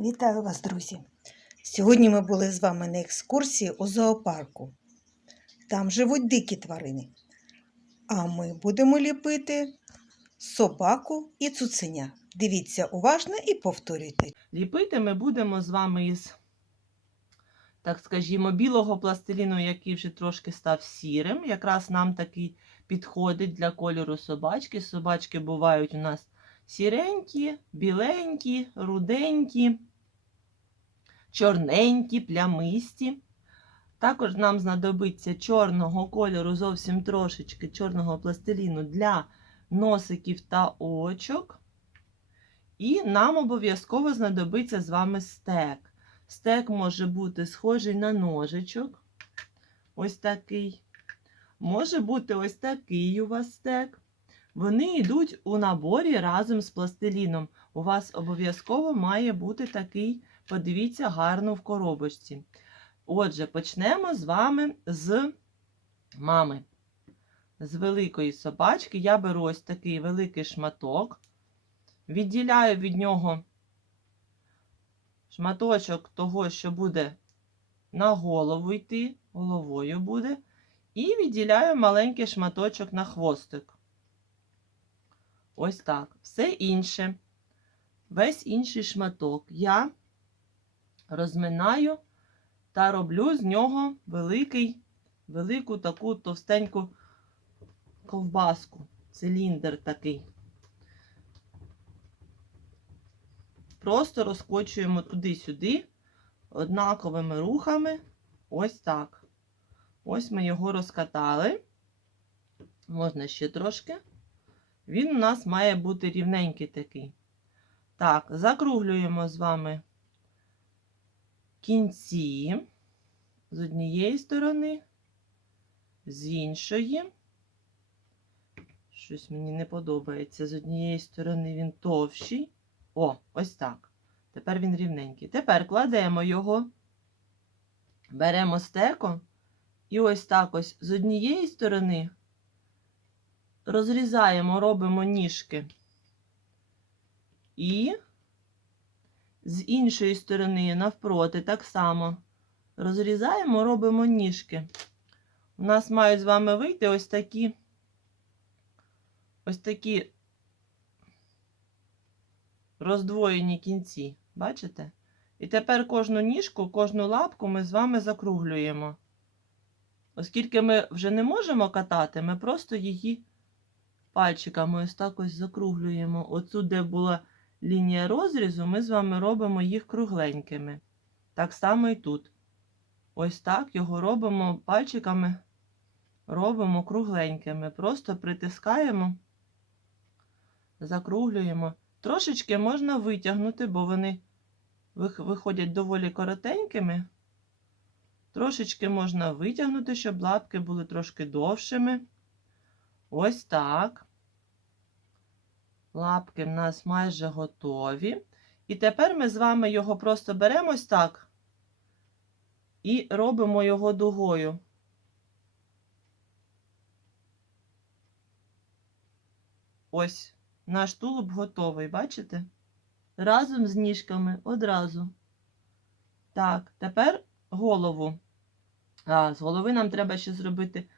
Вітаю вас, друзі! Сьогодні ми були з вами на екскурсії у зоопарку. Там живуть дикі тварини. А ми будемо ліпити собаку і цуценя. Дивіться уважно і повторюйте. Ліпити ми будемо з вами із, так скажімо, білого пластиліну, який вже трошки став сірим. Якраз нам такий підходить для кольору собачки. Собачки бувають у нас сіренькі, біленькі, руденькі, чорненькі, плямисті. Також нам знадобиться чорного кольору, зовсім трошечки чорного пластиліну для носиків та очок. І нам обов'язково знадобиться з вами стек. Стек може бути схожий на ножичок. Ось такий. Може бути ось такий у вас стек. Вони йдуть у наборі разом з пластиліном. У вас обов'язково має бути такий, подивіться, гарно в коробочці. Отже, почнемо з вами з мами. З великої собачки я беру ось такий великий шматок. Відділяю від нього шматочок того, що буде на голову йти, головою буде, і відділяю маленький шматочок на хвостик. Ось так. Все інше, весь інший шматок я розминаю та роблю з нього великий, велику таку товстеньку ковбаску, циліндр такий. Просто розкочуємо туди-сюди однаковими рухами. Ось так. Ось ми його розкатали. Можна ще трошки. Він у нас має бути рівненький такий. Так, закруглюємо з вами кінці з однієї сторони, з іншої. Щось мені не подобається. З однієї сторони він товщий. О, ось так. Тепер він рівненький. Тепер кладемо його, беремо стеко і ось так ось з однієї сторони розрізаємо, робимо ніжки. І з іншої сторони, навпроти, так само розрізаємо, робимо ніжки. У нас мають з вами вийти ось такі ось такі роздвоєні кінці. Бачите? І тепер кожну ніжку, кожну лапку ми з вами закруглюємо. Оскільки ми вже не можемо катати, ми просто її пальчиками ось так ось закруглюємо. Оцю, де була лінія розрізу, ми з вами робимо їх кругленькими. Так само і тут. Ось так його робимо пальчиками, робимо кругленькими. Просто притискаємо, закруглюємо. Трошечки можна витягнути, бо вони виходять доволі коротенькими. Трошечки можна витягнути, щоб лапки були трошки довшими. Ось так. Лапки в нас майже готові. І тепер ми з вами його просто беремо ось так і робимо його дугою. Ось. Наш тулуб готовий, бачите? Разом з ніжками одразу. Так, тепер голову. А, з голови нам треба ще зробити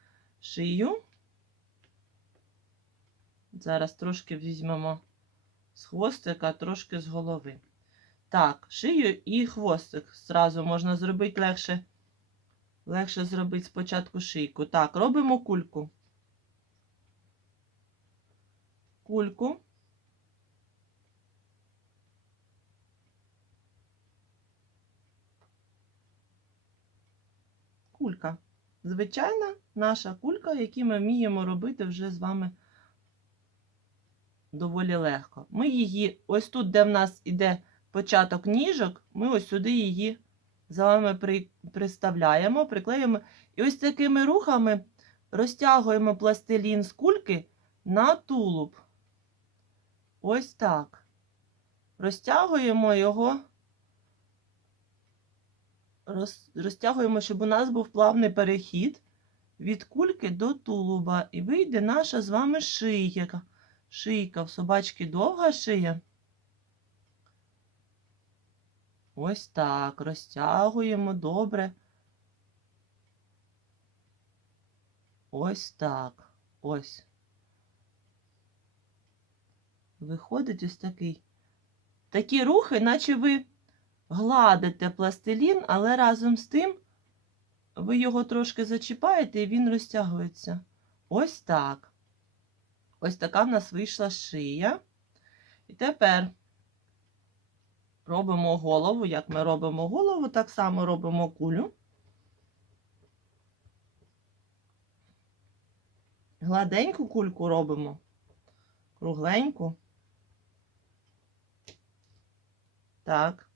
шию. Зараз трошки візьмемо з хвостика, трошки з голови. Так, шию і хвостик. Зразу можна зробити легше. Легше зробити спочатку шийку. Так, робимо кульку. Кульку. Кулька. Звичайна наша кулька, яку ми вміємо робити вже з вами доволі легко. Ми її, ось тут, де в нас іде початок ніжок, ми ось сюди її з вами при, приставляємо, приклеїмо. І ось такими рухами розтягуємо пластилін з кульки на тулуб. Ось так. Розтягуємо його, роз, розтягуємо, щоб у нас був плавний перехід від кульки до тулуба. І вийде наша з вами шийка. Шийка в собачки довга шия. Ось так. Розтягуємо добре. Ось так. Ось. Виходить ось такий. Такі рухи, наче ви гладите пластилін, але разом з тим ви його трошки зачіпаєте і він розтягується. Ось так. Ось така в нас вийшла шия. І тепер робимо голову. Як ми робимо голову, так само робимо кулю. Гладеньку кульку робимо, кругленьку. Так.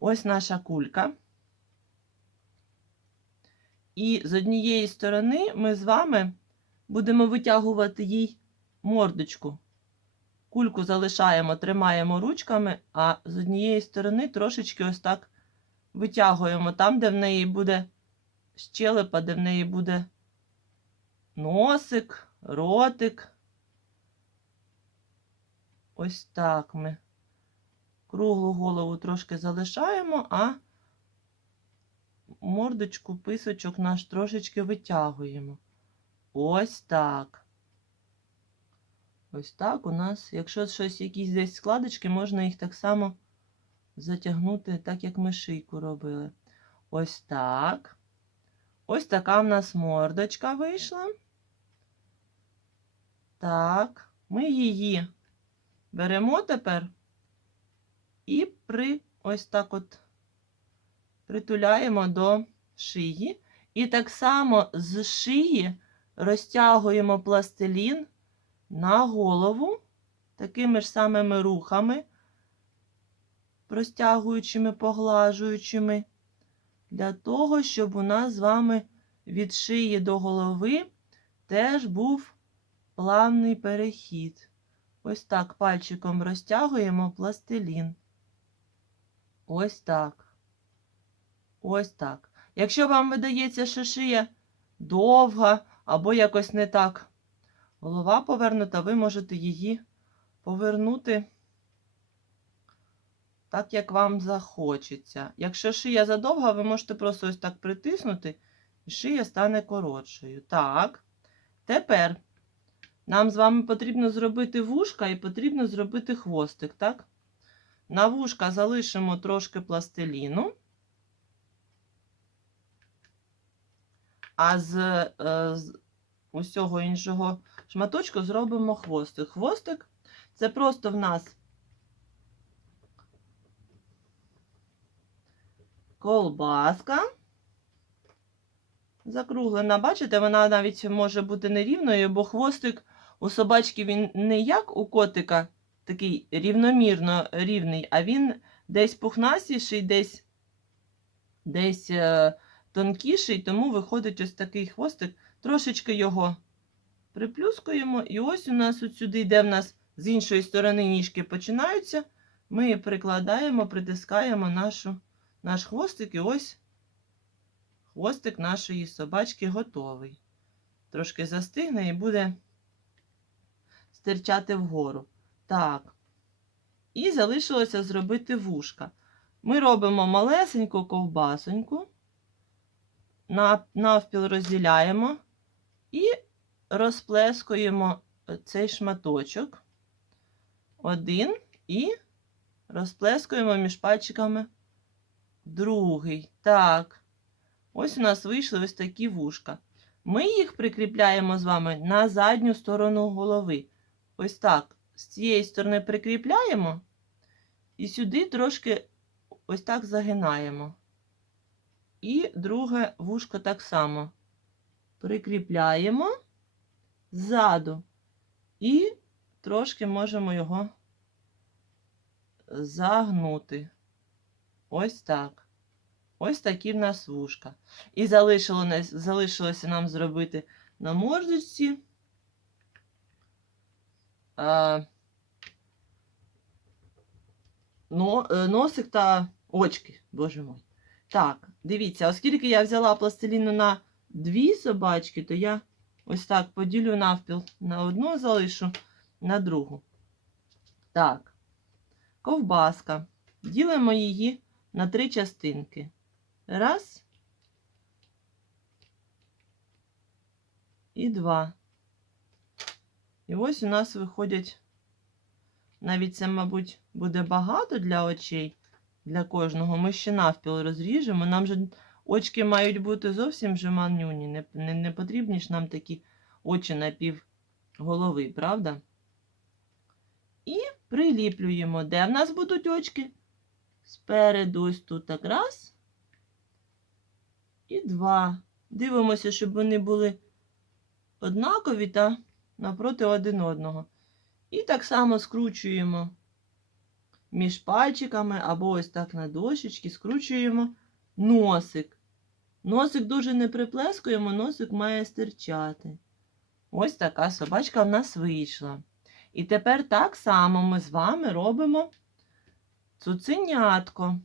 Ось наша кулька. І з однієї сторони ми з вами будемо витягувати їй мордочку. Кульку залишаємо, тримаємо ручками, а з однієї сторони трошечки ось так витягуємо там, де в неї буде щелепа, де в неї буде носик, ротик. Ось так ми круглу голову трошки залишаємо, а мордочку, писочок наш трошечки витягуємо. Ось так. Ось так у нас, якщо щось, якісь десь складочки, можна їх так само затягнути, так як ми шийку робили. Ось так. Ось така в нас мордочка вийшла. Так, ми її беремо тепер і при ось так от притуляємо до шиї. І так само з шиї розтягуємо пластилін на голову такими ж самими рухами, простягуючими, поглажуючими, для того, щоб у нас з вами від шиї до голови теж був плавний перехід. Ось так пальчиком розтягуємо пластилін. Ось так. Ось так. Якщо вам видається, що шия довга або якось не так голова повернута, ви можете її повернути так, як вам захочеться. Якщо шия задовга, ви можете просто ось так притиснути, і шия стане коротшою. Так, тепер нам з вами потрібно зробити вушка і потрібно зробити хвостик, так? На вушка залишимо трошки пластиліну. А з, е, з усього іншого шматочку зробимо хвостик. Хвостик це просто в нас колбаска. Закруглена, бачите, вона навіть може бути нерівною, бо хвостик у собачки він не як у котика такий рівномірно рівний, а він десь пухнастіший, десь, десь е, тонкіший, тому виходить ось такий хвостик. Трошечки його приплюскуємо, і ось у нас от сюди, де в нас з іншої сторони ніжки починаються, ми прикладаємо, притискаємо нашу, наш хвостик, і ось хвостик нашої собачки готовий. Трошки застигне і буде стирчати вгору. Так. І залишилося зробити вушка. Ми робимо малесеньку ковбасоньку, навпіл розділяємо і розплескуємо цей шматочок. Один і розплескуємо між пальчиками другий. Так, ось у нас вийшли ось такі вушка. Ми їх прикріпляємо з вами на задню сторону голови. Ось так. З цієї сторони прикріпляємо і сюди трошки ось так загинаємо. І друге вушко так само прикріпляємо ззаду і трошки можемо його загнути. Ось так. Ось такі в нас вушка. І залишилося, нам зробити на мордочці. Е, носик та очки, боже мой. Так, дивіться, оскільки я взяла пластиліну на дві собачки, то я ось так поділю навпіл на одну залишу, на другу. Так, ковбаска. Ділимо її на три частинки. Раз. І два. І ось у нас виходять, навіть це, мабуть, буде багато для очей, для кожного. Ми ще навпіл розріжемо. Нам же очки мають бути зовсім же манюні. Не, не, не потрібні ж нам такі очі на пів голови, правда? І приліплюємо. Де в нас будуть очки? Спереду ось тут так раз. І два. Дивимося, щоб вони були однакові та напроти один одного. І так само скручуємо між пальчиками або ось так на дощечки, скручуємо носик. Носик дуже не приплескуємо, носик має стирчати. Ось така собачка в нас вийшла. І тепер так само ми з вами робимо цуценятко.